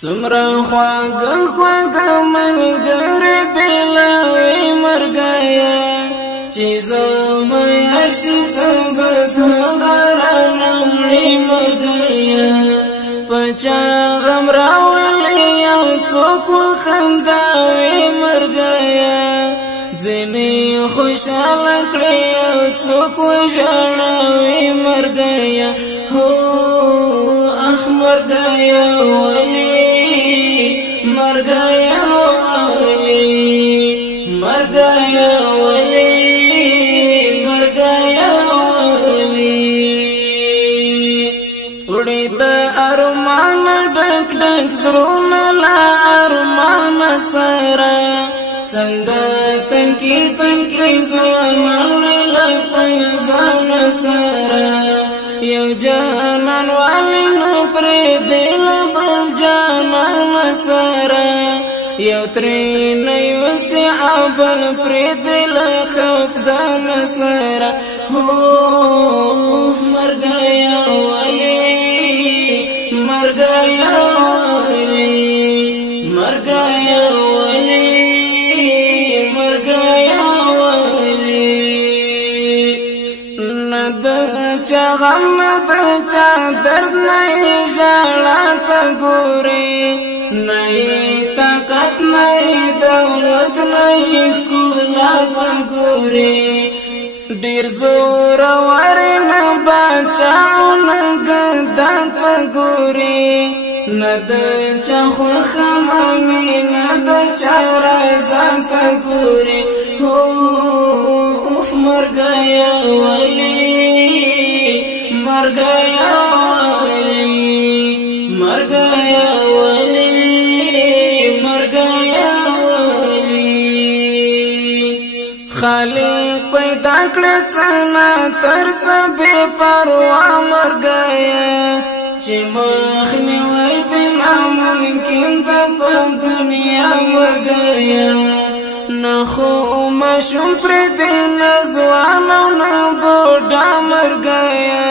څومره خواږه خواږه ملګری بېلوي مرګیه چې زما یاشي ته بس هغه رانوړي مرګیه په چا غم راولي یو څوک وخندوي مرګیه ځینې خوشحاله کړي یو څوک وژړوي مرګیه هو مرګیه مرګیا ولی مرګیا ولی مرګیا ولی وړي د ارمان ډک ډک زړونه لا ارمان سره څنګه تنکی تنکی ځوانان لا پنځان سره یو جانان والی نو پر دل بل جانان سره یو ترین یوسی عبل پر دل خفگان سره مرګیا ولی مرګیا ولی مرګیا ولی مرګیا ولی ند چا غم ند چا درد نہیں ژړا ته ګوري نہیں طاقت نہیں دولت نہیں ښکلا ته ګوري ډېر زور ورنه باچاو نه ګدا ته ګوري نه د چا خوښه مامي نه د چا رضا ته ګوري مرګیا ولی مرګیا ولی مرګیا ولی مرګیا ولی خالق پیدا کړ څنا تر سبه پروا مرګیا چې مخنی وای د ناممکن د په دنیا مرګیا نخو مشوم پر دین زوانو نه بوډا مرګیا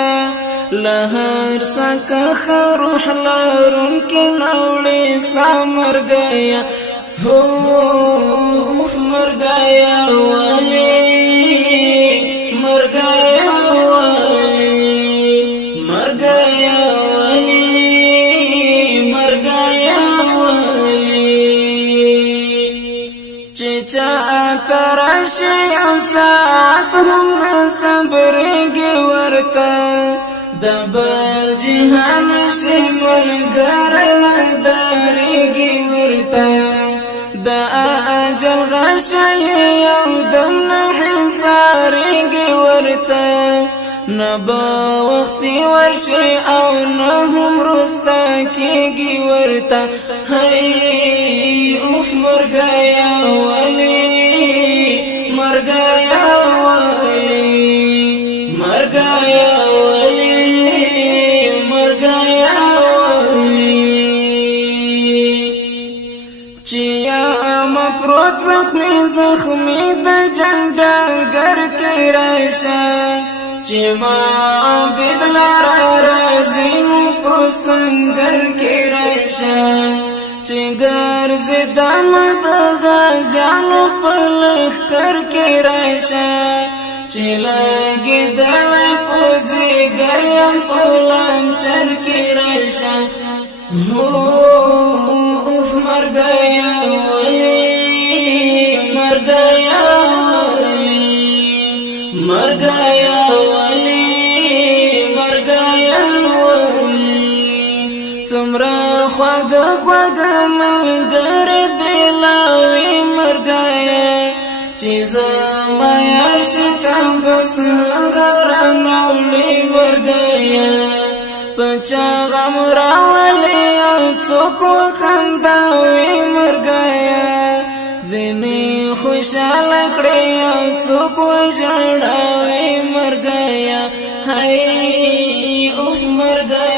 لهر سکه روح لرون کې نوړې سا مرګیا مرګیا ولی مرګیا ولی مرګیا ولی مرګیا ولی چې چا ترشي او ساعت هم صبرېږي ورته د بل جهان شي ملګری نه درېږي ورته د اجل غشی یو دم نه حصارېږي ورته نه به وختي ورشي او نه هم وروسته کېږي ورته مرګیا ولی مرګیا ولی مرګیا ولی مرګیا ولی چې مفروض زخمی زخمی د جنگ ډګر کې راشه چې ما عبد لرا راځي په سنگر کې راشه چې ګرځي دم د غازیانو په لښکر کې راشه چې لګي دمې په ځیګر یم په لانچر کې راشه مرګیا ولی مرګیا ولی مرګیا ولی مرګیا ولی څومره خواږه خواږه ملګری بېلوي مرګیا چې زما یاشي ته بس هغه رانوړي مرګیا په چا غم راولي یو څوک وخندوي مرګیا ځینې خوشحاله کړي یو څوک وژړوي مرګیا مرګیا